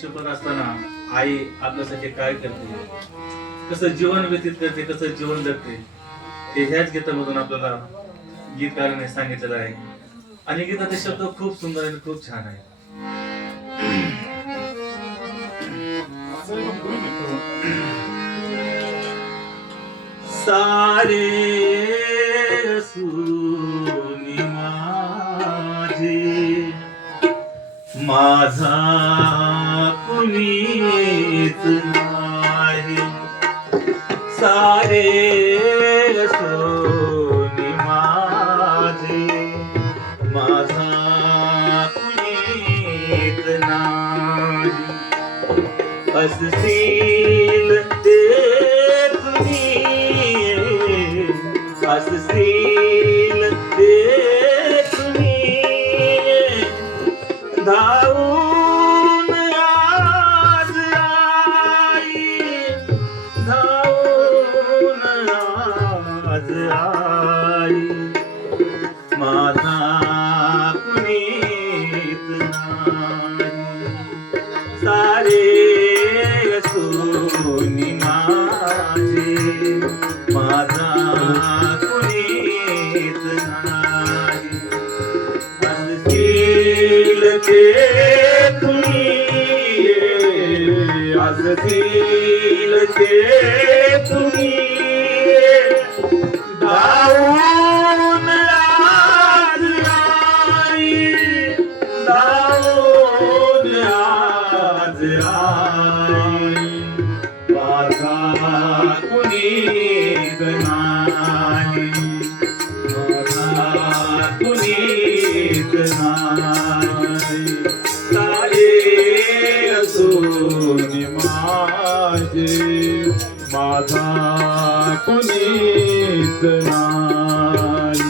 शिकवत असताना आई आपल्यासाठी काय करते, कसं जीवन व्यतीत करते, कसं जीवन जगते, ते ह्याच गीतामधून आपल्याला गीतकाराने सांगितलेलं आहे. आणि गीताचे शब्द खूप सुंदर आणि खूप छान आहे. सारे सुनी माझे, माझा कुणीच नाही. सारे सोनी माझे, माझा कुणीच नाही. असशील ते तुम्ही, असशील ते तुम्ही, धावून आज आई, धावून आज आई, माझा कुणीच नाही. सारे सोनी माझे, माझा कुणीच नाही. असशील ते तुम्ही, असशील ते तुम्ही, धावून आज आई, धावून आज आई, माझा कुणीच नाही, माझा कुणीच नाही. सारे असून माझे, माझा कुणीच नाही.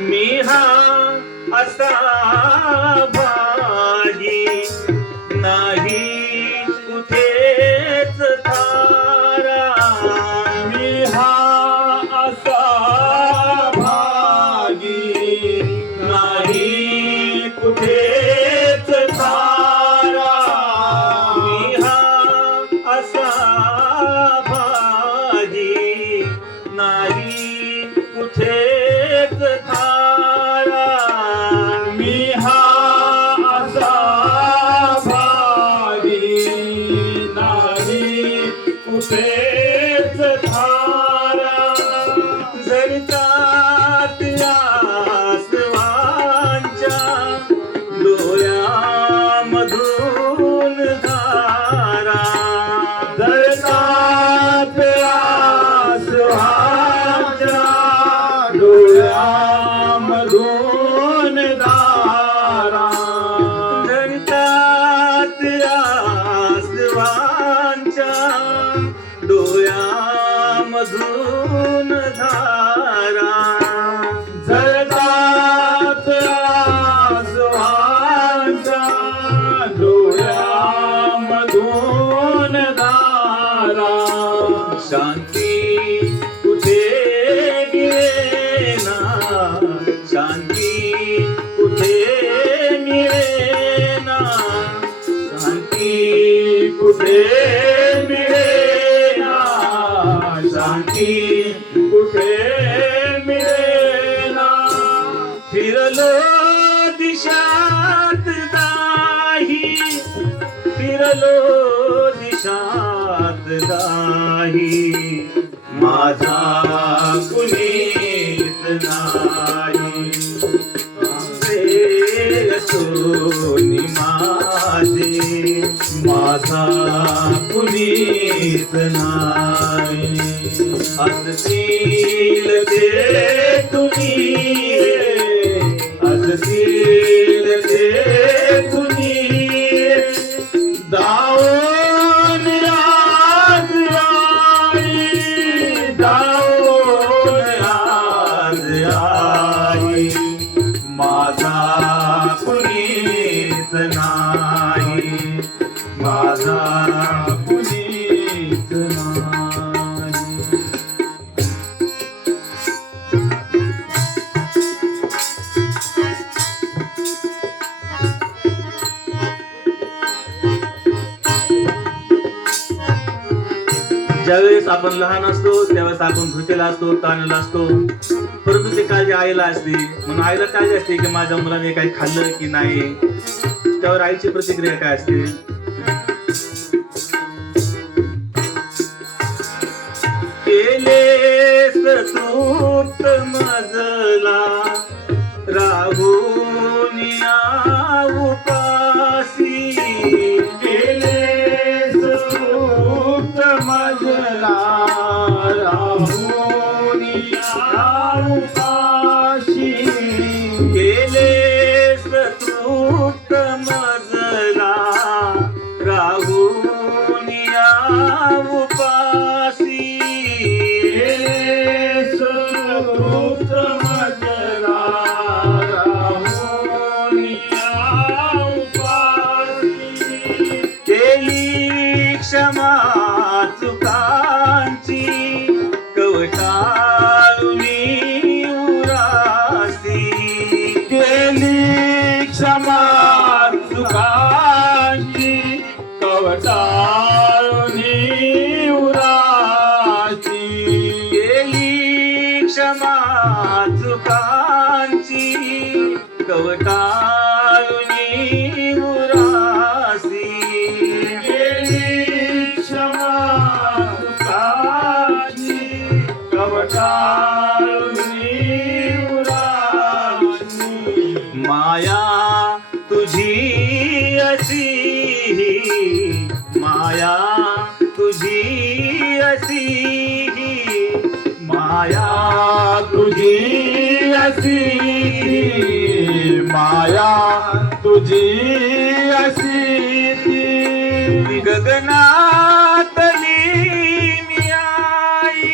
मी हा असा भागी नाही कुठेच थारा. मी हा असा भागी नाही कुठेच थारा. मी हा असा भागी नाही कुठेच थारा. मी हा असा भागी नाही कुठेच थारा. जरतात आसवांच्या डोळ्यामधून धारा. जळतात आसवांच्या डोळ्यामधून धारा. जरतात आसवांच्या डोळ्यामधून धारा. जळतात आसवांच्या डोळ्यामधून धारा. शांती कुठे मिळेना, शांती कुठे मिळेना, शांती कुठे मिळेना, शांती कुठे मिळेना. फिरलो दिशात नाही, फिरलो दिशात नाही, माझा कुणीच नाही. सोनी माझे, माझा कुणीच नाही. असशील ते तुम्ही, असशील ते तुम्ही, दावून आज आई, दावून आज आई माझा कुणीच नाही, माझा कुणीच नाही. ज्यावेळेस आपण लहान असतो त्यावेळेस आपण भुकेला असतो, ताणलेला असतो, परंतु ती काळजी आईला असते. म्हणून आईला काळजी असते की माझ्या मुलाने काही खाल्लं की नाही. त्यावर आईची प्रतिक्रिया काय असते? केलेस तूत मजला राहून या उपासी, केलेस तूत मजला राहून या उपाशी, केलेस तूत मजला राहून या उपासी, केलेस तूत मजला राहून या उपाशी, केली क्षमा चुकांची कवटाळुनी उरासी, केली क्षमा चुकांची कवटाळुनी उराची, केली क्षमा चुकांची कवटाळुनी उरासी, केली क्षमा चुकांची कवटाळुनी उराची, माया तुझी अशी, माया तुझी अशी, माया तुझी अशी, माया तुझी अशी ती, गगनातली मी आई,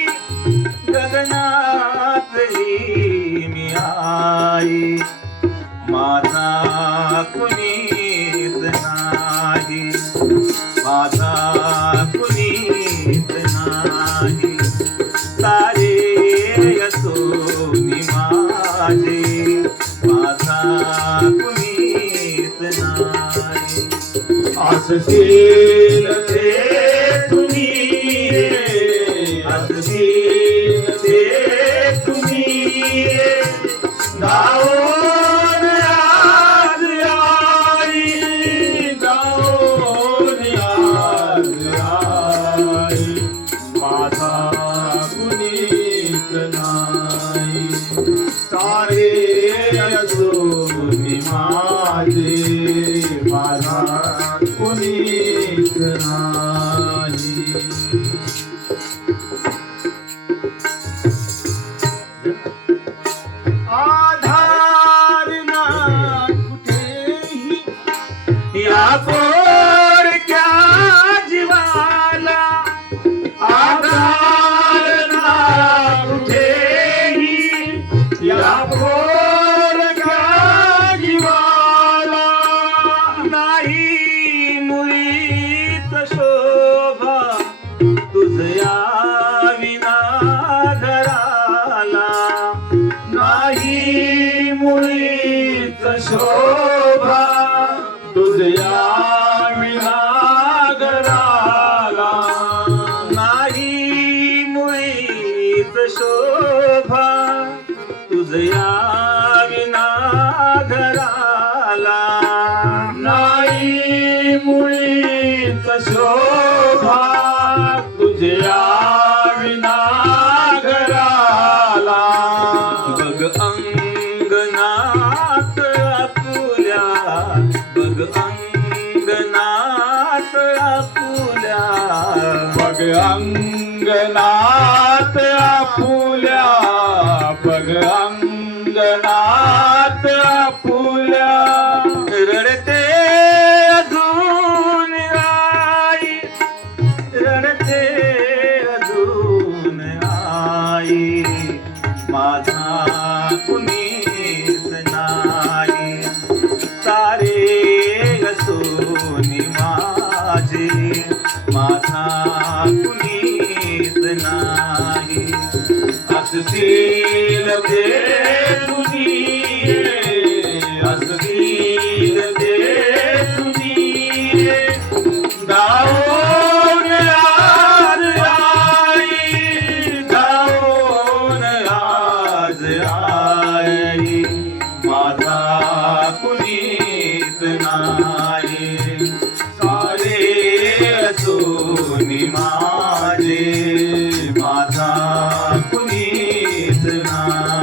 गगनातली मी आई माझा कुणीच नाही, माझा कुणीच नाही. सारे यशोनी माझे, माझा कुणीच नाही. असशील ते तुम्ही, असशील ते तुम्ही, गाऊन आज आई, गाऊन आज आई, माझा कुणीच नाही. सारे यशोनी माझे, माझा कुणीच नाही. आधार ना कुठेही या पोरक्या जीवाला, आधार ना कुठेही या पोरक्या जीवाला, नाही मुळीच शोभा तुझ्या विना घराला, नाही मुळीच शोभा तुझ्या विना घराला, नाही मुळीच शोभा तुझ्या विना घराला, नाही मुळीच शोभा तुझ्या विना घराला. बघ अंगणात आपुल्या, बघ अंगणात आपुल्या, बघ अंगणात आपुल्या, बघ अंगणात माझा कुणीच नाही. सारे असून माझे माझा कुणीच नाही. असतील ते तुझी, असतील ते तुझी, गाऊन आज आई, गाऊन आज आई, माझा कुणीच नाही. सारे असून माझे माझा कुणीच नाही.